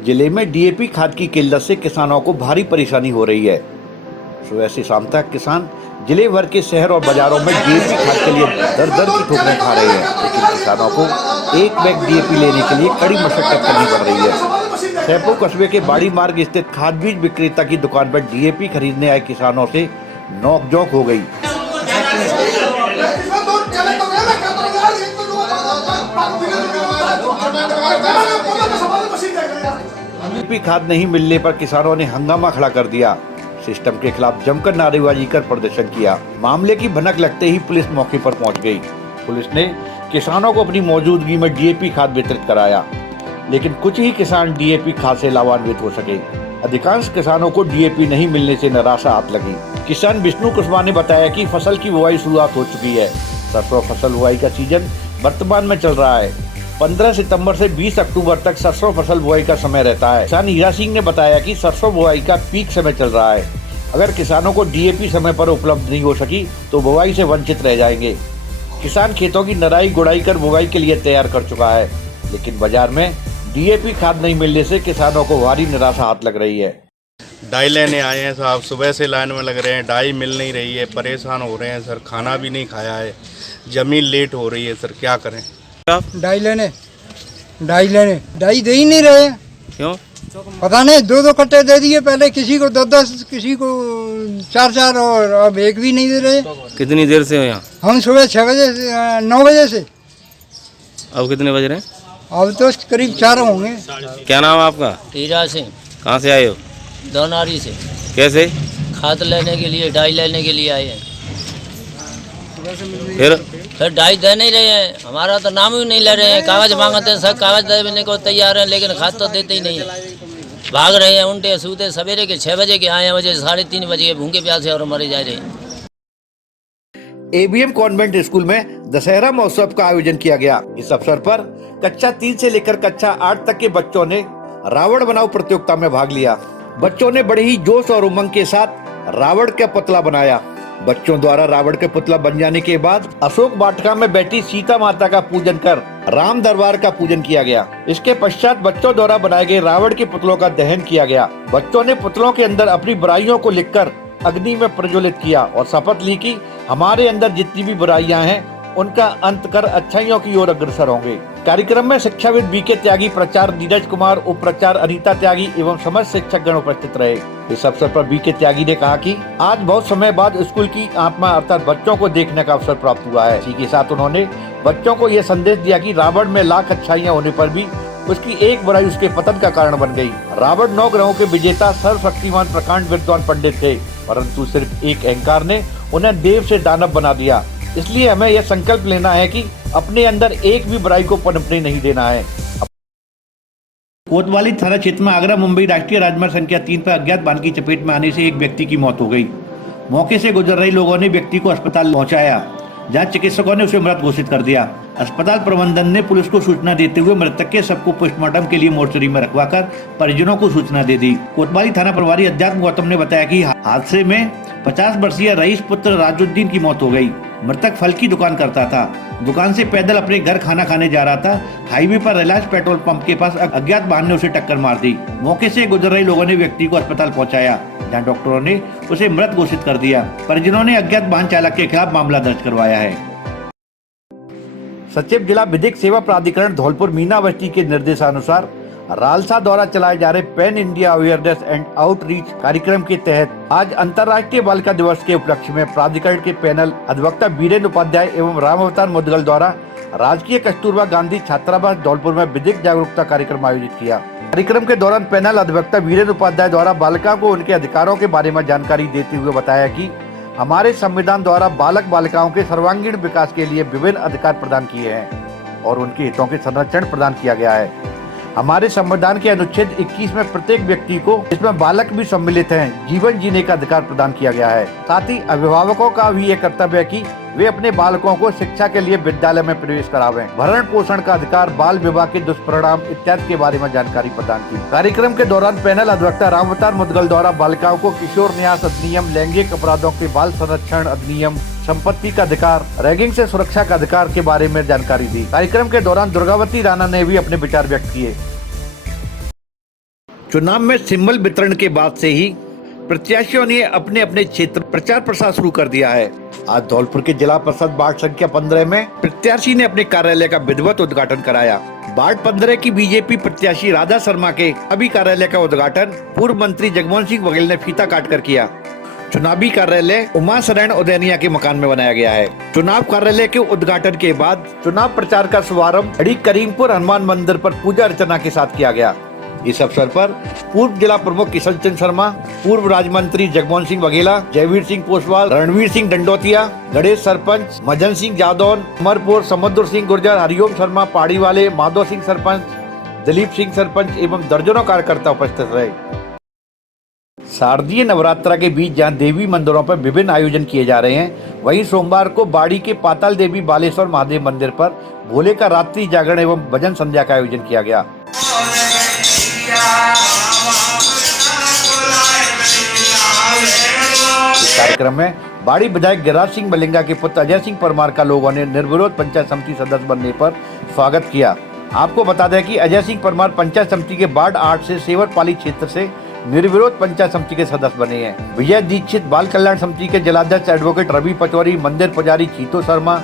जिले में डीएपी खाद की किल्लत से किसानों को भारी परेशानी हो रही है। सुबह से शाम तक किसान जिले भर के शहर और बाजारों में डीएपी खाद के लिए दर दर की ठोकरें खा रहे हैं, लेकिन किसानों को एक बैग डीएपी लेने के लिए कड़ी मशक्कत करनी पड़ रही है। सैफो कस्बे के बाड़ी मार्ग स्थित खाद बीज विक्रेता की दुकान पर डीएपी खरीदने आए किसानों से नोकझोंक हो गई। डीएपी खाद नहीं मिलने पर किसानों ने हंगामा खड़ा कर दिया। सिस्टम के खिलाफ जमकर नारेबाजी कर प्रदर्शन किया। मामले की भनक लगते ही पुलिस मौके पर पहुंच गई। पुलिस ने किसानों को अपनी मौजूदगी में डीएपी खाद वितरित कराया, लेकिन कुछ ही किसान डीएपी खाद से लाभान्वित हो सके। अधिकांश किसानों को डीएपी नहीं मिलने से निराशा हाथ लगी। किसान विष्णु कुशवाहा ने बताया कि फसल की बुआई शुरुआत हो चुकी है। सरसों फसल बुआई का सीजन वर्तमान में चल रहा है। 15 सितंबर से 20 अक्टूबर तक सरसों फसल बुआई का समय रहता है। किसान हीरा सिंह ने बताया कि सरसों बुआई का पीक समय चल रहा है। अगर किसानों को डीएपी समय पर उपलब्ध नहीं हो सकी तो बुआई से वंचित रह जाएंगे। किसान खेतों की नराई गुड़ाई कर बुआई के लिए तैयार कर चुका है, लेकिन बाजार में डीएपी खाद नहीं मिलने से किसानों को भारी निराशा हाथ लग रही है। डाई लेने आए हैं साहब, सुबह से लाइन में लग रहे हैं, डाई मिल नहीं रही है, परेशान हो रहे हैं सर। खाना भी नहीं खाया है, जमीन लेट हो रही है सर, क्या करें। आप डाई लेने डाई दे ही नहीं रहे। क्यों पता नहीं, 2-2 कट्टे दे दिए पहले, किसी को 10-10, किसी को 4-4, और अब एक भी नहीं दे रहे। कितनी देर से हो यहाँ? हम सुबह 6 बजे से 9 बजे से। अब कितने बज रहे हैं? अब तो करीब 4 होंगे। क्या नाम है आपका? हीरा सिंह। कहाँ से आए हो? दोनारी से। कैसे? खाद लेने के लिए, डाई लेने के लिए आए हैं। फिर डाई दे नहीं रहे हैं, हमारा तो नाम ही नहीं ले रहे हैं। कागज मांगते हैं, सब कागज देने को तैयार हैं, लेकिन खाद तो देते ही नहीं है। भाग रहे हैं उल्टे सूते। सवेरे के 6 बजे के आए हैं, बजे 3:30 बजे भूखे प्यासे और मरे जा रहे हैं। एबीएम कॉन्वेंट स्कूल में दशहरा महोत्सव का आयोजन किया गया। इस अवसर पर कक्षा 3 से लेकर कक्षा 8 तक के बच्चों ने रावण बनाओ प्रतियोगिता में भाग लिया। बच्चों ने बड़े ही जोश और उमंग के साथ रावण का पुतला बनाया। बच्चों द्वारा रावण के पुतला बन जाने के बाद अशोक वाटिका में बैठी सीता माता का पूजन कर राम दरबार का पूजन किया गया। इसके पश्चात बच्चों द्वारा बनाए गए रावण के पुतलों का दहन किया गया। बच्चों ने पुतलों के अंदर अपनी बुराइयों को लिखकर अग्नि में प्रज्वलित किया और शपथ ली कि हमारे अंदर जितनी भी बुराइयां हैं उनका अंत कर अच्छाइयों की ओर अग्रसर होंगे। कार्यक्रम में शिक्षाविद बीके त्यागी, प्राचार्य नीरज कुमार, उप प्राचार्य अनीता त्यागी एवं समस्त शिक्षकगण उपस्थित रहे। इस अवसर पर बीके त्यागी ने कहा कि आज बहुत समय बाद स्कूल की आत्मा अर्थात बच्चों को देखने का अवसर प्राप्त हुआ है। इसी के साथ उन्होंने बच्चों को यह संदेश दिया कि रावण में लाख अच्छाइयाँ होने पर भी उसकी एक बुराई उसके पतन का कारण बन गई। रावण 9 ग्रहों के विजेता सर्वशक्तिमान प्रकांड विद्वान पंडित थे, परंतु सिर्फ एक अहंकार ने उन्हें देव से दानव बना दिया। इसलिए हमें यह संकल्प लेना है कि अपने अंदर एक भी बुराई को पनपने नहीं देना है। कोतवाली थाना क्षेत्र में आगरा मुंबई राष्ट्रीय राजमार्ग संख्या 3 पर अज्ञात वाहन की चपेट में आने से एक व्यक्ति की मौत हो गई। मौके से गुजर रहे लोगों ने व्यक्ति को अस्पताल पहुंचाया, जहां चिकित्सकों ने उसे मृत घोषित कर दिया। अस्पताल प्रबंधन ने पुलिस को सूचना देते हुए मृतक के शव को पोस्टमार्टम के लिए मोर्चरी में रखवाकर परिजनों को सूचना दे दी। कोतवाली थाना प्रभारी अध्यात्म गौतम ने बताया कि हादसे में 50 वर्षीय रईस पुत्र राजुद्दीन की मौत हो गई। मृतक फल की दुकान करता था। दुकान से पैदल अपने घर खाना खाने जा रहा था। हाईवे पर रिलायंस पेट्रोल पंप के पास अज्ञात वाहन ने उसे टक्कर मार दी। मौके से गुजर रहे लोगों ने व्यक्ति को अस्पताल पहुंचाया, जहां डॉक्टरों ने उसे मृत घोषित कर दिया। परिजनों ने अज्ञात वाहन चालक के खिलाफ मामला दर्ज करवाया है। सचिव जिला विधिक सेवा प्राधिकरण धौलपुर मीना बस्ती के निर्देशानुसार रालसा द्वारा चलाए जा रहे pan India awareness and outreach कार्यक्रम के तहत आज अंतर्राष्ट्रीय बालिका दिवस के उपलक्ष्य में प्राधिकरण के पैनल अधिवक्ता बीरेन्द्र उपाध्याय एवं राम अवतार मुदगल द्वारा राजकीय कस्तूरबा गांधी छात्रावास धौलपुर में विधिक जागरूकता कार्यक्रम आयोजित किया। कार्यक्रम के दौरान पैनल अधिवक्ता बीरेन्द्र उपाध्याय द्वारा बालिकाओं को उनके अधिकारों के बारे में जानकारी देते हुए बताया कि हमारे संविधान द्वारा बालक बालिकाओं के सर्वांगीण विकास के लिए विभिन्न अधिकार प्रदान किए हैं और उनके हितों के संरक्षण प्रदान किया गया है। हमारे संविधान के अनुच्छेद 21 में प्रत्येक व्यक्ति को, इसमें बालक भी सम्मिलित हैं, जीवन जीने का अधिकार प्रदान किया गया है। साथ ही अभिभावकों का भी ये कर्तव्य है कि वे अपने बालकों को शिक्षा के लिए विद्यालय में प्रवेश करावें। भरण पोषण का अधिकार, बाल विवाह के दुष्परिणाम इत्यादि के बारे में जानकारी प्रदान की। कार्यक्रम के दौरान पैनल अधिवक्ता राम अवतार मुदगल द्वारा बालिकाओं को किशोर न्यास अधिनियम, लैंगिक अपराधों के बाल संरक्षण अधिनियम, संपत्ति का अधिकार, रैगिंग से सुरक्षा का अधिकार के बारे में जानकारी दी। कार्यक्रम के दौरान दुर्गावती राणा ने भी अपने विचार व्यक्त किए। चुनाव में सिंबल वितरण के बाद से ही प्रत्याशियों ने अपने अपने क्षेत्र प्रचार प्रसार शुरू कर दिया है। आज धौलपुर के जिला परिषद वार्ड संख्या 15 में प्रत्याशी ने अपने कार्यालय का विधिवत उद्घाटन कराया। वार्ड 15 की बीजेपी प्रत्याशी राधा शर्मा के अभी कार्यालय का उद्घाटन पूर्व मंत्री जगमोहन सिंह बघेल ने फीता काटकर किया। चुनावी कार्यालय उमा शरण उदैनिया के मकान में बनाया गया है। चुनाव कार्यालय के उद्घाटन के बाद चुनाव प्रचार का शुभारंभ बड़ी करीमपुर हनुमान मंदिर पर पूजा अर्चना के साथ किया गया। इस अवसर पर पूर्व जिला प्रमुख किशन चंद्र शर्मा, पूर्व राज्य मंत्री जगमोहन सिंह बघेला, जयवीर सिंह पोसवाल, रणवीर सिंह डंडोतिया, गणेश सरपंच, मजन सिंह जादौन, अमरपुर, समुद्र सिंह गुर्जर, हरिओम शर्मा पहाड़ी वाले, माधव सिंह सरपंच, दिलीप सिंह सरपंच एवं दर्जनों कार्यकर्ता उपस्थित रहे। शारदीय नवरात्रा के बीच जहां देवी मंदिरों पर विभिन्न आयोजन किए जा रहे हैं, वहीं सोमवार को बाड़ी के पाताल देवी बालेश्वर महादेव मंदिर पर भोले का रात्रि जागरण एवं भजन संध्या का आयोजन किया गया। इस कार्यक्रम में बाड़ी विधायक गिरिराज सिंह मलिंगा के पुत्र अजय सिंह परमार का लोगों ने निर्विरोध पंचायत समिति सदस्य बनने पर स्वागत किया। आपको बता दें कि अजय सिंह परमार पंचायत समिति के वार्ड 8 से सेवरपाली क्षेत्र से निर्विरोध पंचायत समिति के सदस्य बने हैं। विजय दीक्षित बाल कल्याण समिति के जिलाध्यक्ष एडवोकेट रवि पचौरी, मंदिर पुजारी चीतो शर्मा,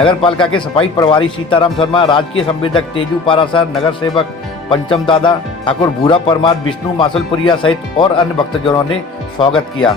नगर पालिका के सफाई प्रभारी सीताराम शर्मा, राजकीय संवेदक तेजू पारासर, नगर सेवक पंचम दादा, ठाकुर भूरा परमार, विष्णु मासलपुरिया सहित और अन्य भक्तजनों ने स्वागत किया।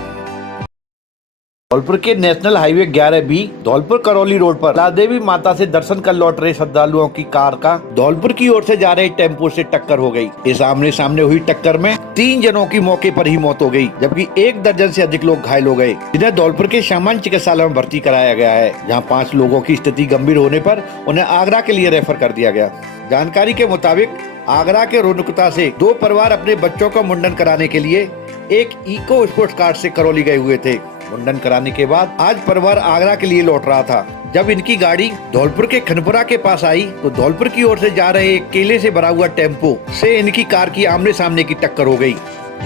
धौलपुर के नेशनल हाईवे 11 भी धौलपुर करौली रोड पर लादेवी माता से दर्शन कर लौट रहे श्रद्धालुओं की कार का धौलपुर की ओर से जा रहे टेम्पो से टक्कर हो गई। इस आमने सामने हुई टक्कर में 3 जनों की मौके पर ही मौत हो गई, जबकि 1 दर्जन से अधिक लोग घायल हो गए, जिन्हें धौलपुर के सामान्य चिकित्सालय में भर्ती कराया गया है, जहाँ 5 लोगों की स्थिति गंभीर होने पर उन्हें आगरा के लिए रेफर कर दिया गया। जानकारी के मुताबिक आगरा के रोनुकता से 2 परिवार अपने बच्चों का मुंडन कराने के लिए एक इको स्पोर्ट्स कार से करौली गए हुए थे। मुंडन कराने के बाद आज परिवार आगरा के लिए लौट रहा था। जब इनकी गाड़ी धौलपुर के खनपुरा के पास आई तो धौलपुर की ओर से जा रहे एक केले से भरा हुआ टेम्पो से इनकी कार की आमने सामने की टक्कर हो गई।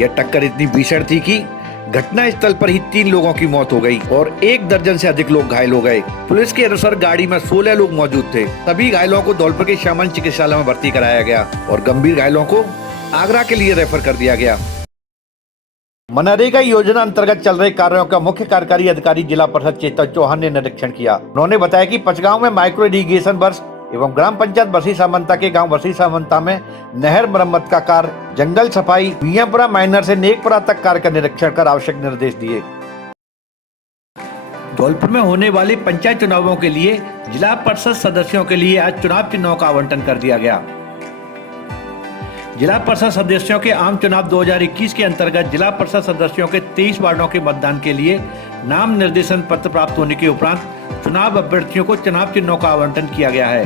यह टक्कर इतनी भीषण थी कि घटना स्थल पर ही 3 लोगों की मौत हो गई और 1 दर्जन से अधिक लोग घायल हो गए। पुलिस के अनुसार गाड़ी में 16 लोग मौजूद थे। सभी घायलों को धौलपुर के सामान्य चिकित्सालय में भर्ती कराया गया और गंभीर घायलों को आगरा के लिए रेफर कर दिया गया। मनरेगा योजना अंतर्गत चल रहे कार्यों का मुख्य कार्यकारी अधिकारी जिला परिषद चेतन चौहान ने निरीक्षण किया। उन्होंने बताया कि पचगांव में माइक्रो इरिगेशन वर्ष एवं ग्राम पंचायत बरसी सामंता के गांव बरसी सामंता में नहर मरम्मत का कार्य, जंगल सफाई, बियापुरा माइनर से नेकपुरा तक कार्य का निरीक्षण कर आवश्यक निर्देश दिए। धौलपुर में होने वाले पंचायत चुनावों के लिए जिला परिषद सदस्यों के लिए आज चुनाव चिन्हों का आवंटन कर दिया गया। जिला परिषद सदस्यों के आम चुनाव 2021 के अंतर्गत जिला परिषद सदस्यों के 23 वार्डों के मतदान के लिए नाम निर्देशन पत्र प्राप्त होने के उपरांत चुनाव अभ्यर्थियों को चुनाव चिन्हों का आवंटन किया गया है।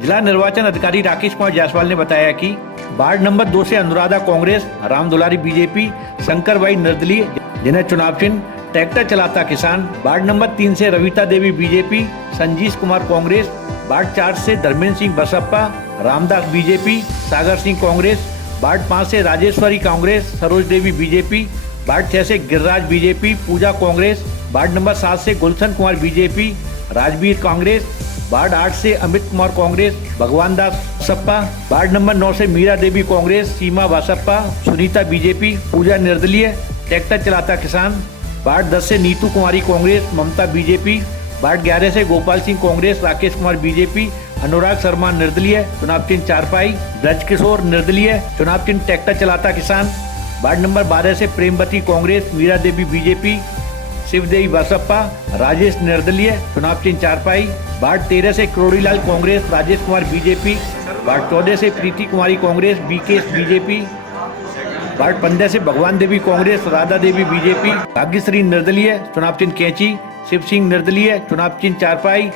जिला निर्वाचन अधिकारी राकेश कुमार जायसवाल ने बताया कि वार्ड नंबर 2 से अनुराधा कांग्रेस, राम दुलारी बीजेपी, शंकर भाई निर्दलीय जिन्हें चुनाव चिन्ह ट्रैक्टर चलाता किसान, वार्ड नंबर 3 से रविता देवी बीजेपी, संजीव कुमार कांग्रेस, वार्ड 4 से धर्मेंद्र सिंह बसप्पा, रामदास बीजेपी, सागर सिंह कांग्रेस, वार्ड 5 से राजेश्वरी कांग्रेस, सरोज देवी बीजेपी, वार्ड 6 से गिरिराज बीजेपी, पूजा कांग्रेस, वार्ड नंबर 7 से गुलशन कुमार बीजेपी, राजवीर कांग्रेस, वार्ड 8 से अमित कुमार कांग्रेस, भगवान दास बसप्पा, वार्ड नंबर 9 से मीरा देवी कांग्रेस, सीमा बसप्पा, सुनीता बीजेपी, पूजा निर्दलीय, ट्रैक्टर चलाता किसान, वार्ड 10 से नीतू कुमारी कांग्रेस, ममता बीजेपी, वार्ड 11 से गोपाल सिंह कांग्रेस, राकेश कुमार बीजेपी, अनुराग शर्मा निर्दलीय, चुनाव चिन्ह चारपाई, ब्रज किशोर निर्दलीय, चुनाव चिन्ह ट्रैक्टर चलाता किसान, वार्ड नंबर 12 से प्रेमवती कांग्रेस, मीरा देवी बीजेपी, शिवदेवी बसप्पा, राजेश निर्दलीय, चुनाव चिन्ह चारपाई, वार्ड 13 से करोड़ीलाल कांग्रेस, राजेश कुमार बीजेपी, वार्ड 14 से प्रीति कुमारी कांग्रेस, बीकेश बीजेपी, वार्ड 15 से भगवान देवी कांग्रेस, राधा देवी बीजेपी, भाग्यश्री निर्दलीय, चुनाव चिन्ह कैंची, शिव सिंह निर्दलीय, चुनाव चिन्ह चारपाई,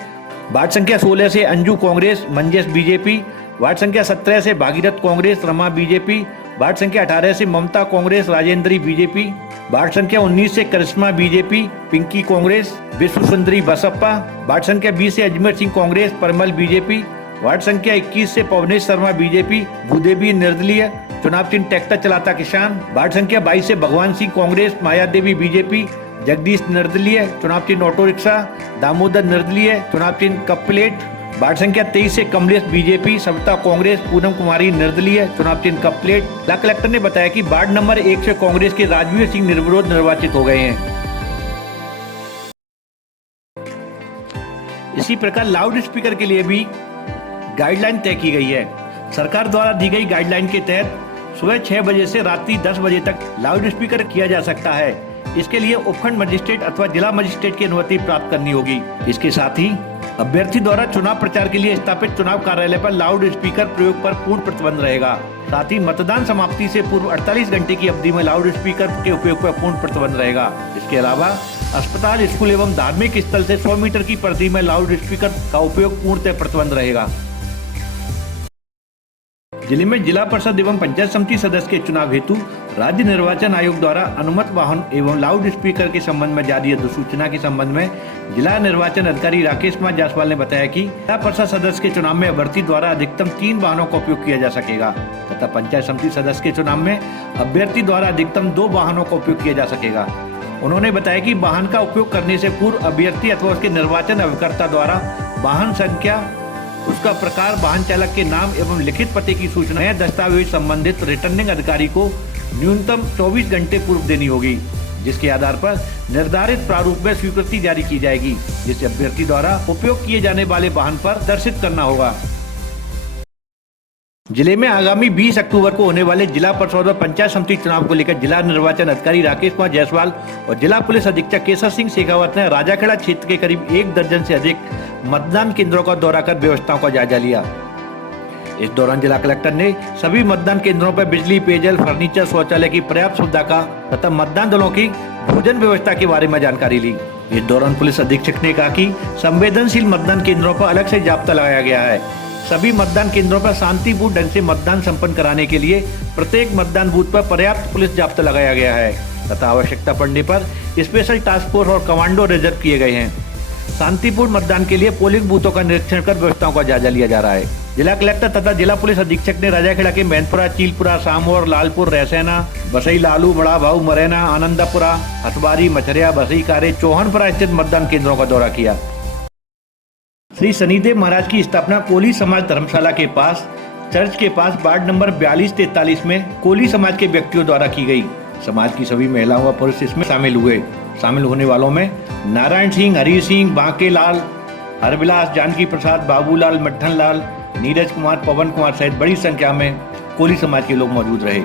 वार्ड संख्या 16 से अंजू कांग्रेस, मंजेश बीजेपी, वार्ड संख्या 17 से भागीरथ कांग्रेस, रमा बीजेपी, वार्ड संख्या 18 से ममता कांग्रेस, राजेंद्री बीजेपी, वार्ड संख्या 19 से करिश्मा बीजेपी, पिंकी कांग्रेस, विश्व सुंदरी बसप्पा, वार्ड संख्या 20 से अजमेर सिंह कांग्रेस, परमल बीजेपी, वार्ड संख्या 21 से पवनेश शर्मा बीजेपी, भूदेवी निर्दलीय, चुनाव चिन्ह ट्रैक्टर चलाता किसान, वार्ड संख्या 22 से भगवान सिंह कांग्रेस, माया देवी बीजेपी, जगदीश निर्दलीय, चुनाव चिन्ह ऑटो रिक्शा, दामोदर निर्दलीय, चुनाव चिन्ह कप प्लेट, वार्ड संख्या 23 से कमलेश बीजेपी, सविता कांग्रेस, पूनम कुमारी निर्दलीय, चुनाव चिन्ह का प्लेट। जिला कलेक्टर ने बताया कि वार्ड नंबर 1 से कांग्रेस के राजवीर सिंह निर्विरोध निर्वाचित हो गए हैं। इसी प्रकार लाउड स्पीकर के लिए भी गाइडलाइन तय की गई है। सरकार द्वारा दी गई गाइडलाइन के तहत सुबह 6 बजे से रात्रि 10 बजे तक लाउड स्पीकर किया जा सकता है। इसके लिए उपखंड मजिस्ट्रेट अथवा जिला मजिस्ट्रेट की अनुमति प्राप्त करनी होगी। इसके साथ ही अभ्यर्थी द्वारा चुनाव प्रचार के लिए स्थापित चुनाव कार्यालय पर लाउड स्पीकर प्रयोग पर पूर्ण प्रतिबंध रहेगा। साथ ही मतदान समाप्ति से पूर्व 48 घंटे की अवधि में लाउड स्पीकर के उपयोग पर पूर्ण प्रतिबंध रहेगा। इसके अलावा अस्पताल, स्कूल एवं धार्मिक स्थल से 100 मीटर की परिधि में लाउड स्पीकर का उपयोग पूर्णतः प्रतिबंध रहेगा। जिले में जिला परिषद एवं पंचायत समिति सदस्य के चुनाव हेतु राज्य निर्वाचन आयोग द्वारा अनुमत वाहन एवं लाउड स्पीकर के संबंध में जारी अधिसूचना के संबंध में जिला निर्वाचन अधिकारी राकेश कुमार जायसवाल ने बताया कि जिला परिषद सदस्य के चुनाव में अभ्यर्थी द्वारा अधिकतम 3 वाहनों का उपयोग किया जा सकेगा तथा पंचायत समिति सदस्य के चुनाव में अभ्यर्थी द्वारा अधिकतम 2 वाहनों का उपयोग किया जा सकेगा। उन्होंने बताया कि वाहन का उपयोग करने से पूर्व अभ्यर्थी अथवा उसके निर्वाचन अभिकर्ता द्वारा वाहन संख्या, उसका प्रकार, वाहन चालक के नाम एवं लिखित पते की सूचना है दस्तावेज संबंधित रिटर्निंग अधिकारी को न्यूनतम 24 घंटे पूर्व देनी होगी, जिसके आधार पर निर्धारित प्रारूप में स्वीकृति जारी की जाएगी, जिसे अभ्यर्थी द्वारा उपयोग किए जाने वाले वाहन पर दर्शित करना होगा। जिले में आगामी 20 अक्टूबर को होने वाले जिला परिषद और पंचायत समिति चुनाव को लेकर जिला निर्वाचन अधिकारी राकेश कुमार जायसवाल और जिला पुलिस अधीक्षक केसर सिंह शेखावत ने राजाखेड़ा क्षेत्र के करीब 1 दर्जन से अधिक मतदान केंद्रों का दौरा कर व्यवस्थाओं का जायजा लिया। इस दौरान जिला कलेक्टर ने सभी मतदान केंद्रों पर बिजली, पेयजल, फर्नीचर, शौचालय की पर्याप्त सुविधा का तथा मतदान दलों की भोजन व्यवस्था के बारे में जानकारी ली। इस दौरान पुलिस अधीक्षक ने कहा कि संवेदनशील मतदान केंद्रों पर अलग से जाब्ता लगाया गया है। सभी मतदान केंद्रों पर शांतिपूर्ण ढंग से मतदान संपन्न कराने के लिए प्रत्येक मतदान बूथ पर पर्याप्त पुलिस जाब्ता लगाया गया है तथा आवश्यकता पड़ने पर स्पेशल टास्क फोर्स और कमांडो रिजर्व किए गए हैं। शांतिपूर्ण मतदान के लिए पोलिंग बूथों का निरीक्षण कर व्यवस्थाओं का जायजा लिया जा रहा है। जिला कलेक्टर तथा जिला पुलिस अधीक्षक ने राजाखेड़ा के मैनपुरा, चीलपुरा, सामोर, लालपुर, रैसेना, बसई लालू, बड़ा भाऊ, मरैना, आनंदापुरा, हथबारी, मछरिया, बसई कारे, चौहानपुरा स्थित मतदान केंद्रों का दौरा किया। श्री शनिदेव महाराज की स्थापना कोली समाज धर्मशाला के पास चर्च के पास वार्ड नंबर 42-43 में कोली समाज के व्यक्तियों द्वारा की गई। समाज की सभी महिलाओं व पुरुष इसमें शामिल हुए। शामिल होने वालों में नारायण सिंह, हरी सिंह, बांके लाल, हरविलास, जानकी प्रसाद, बाबूलाल, मट्ठन लाल, नीरज कुमार, पवन कुमार सहित बड़ी संख्या में कोली समाज के लोग मौजूद रहे।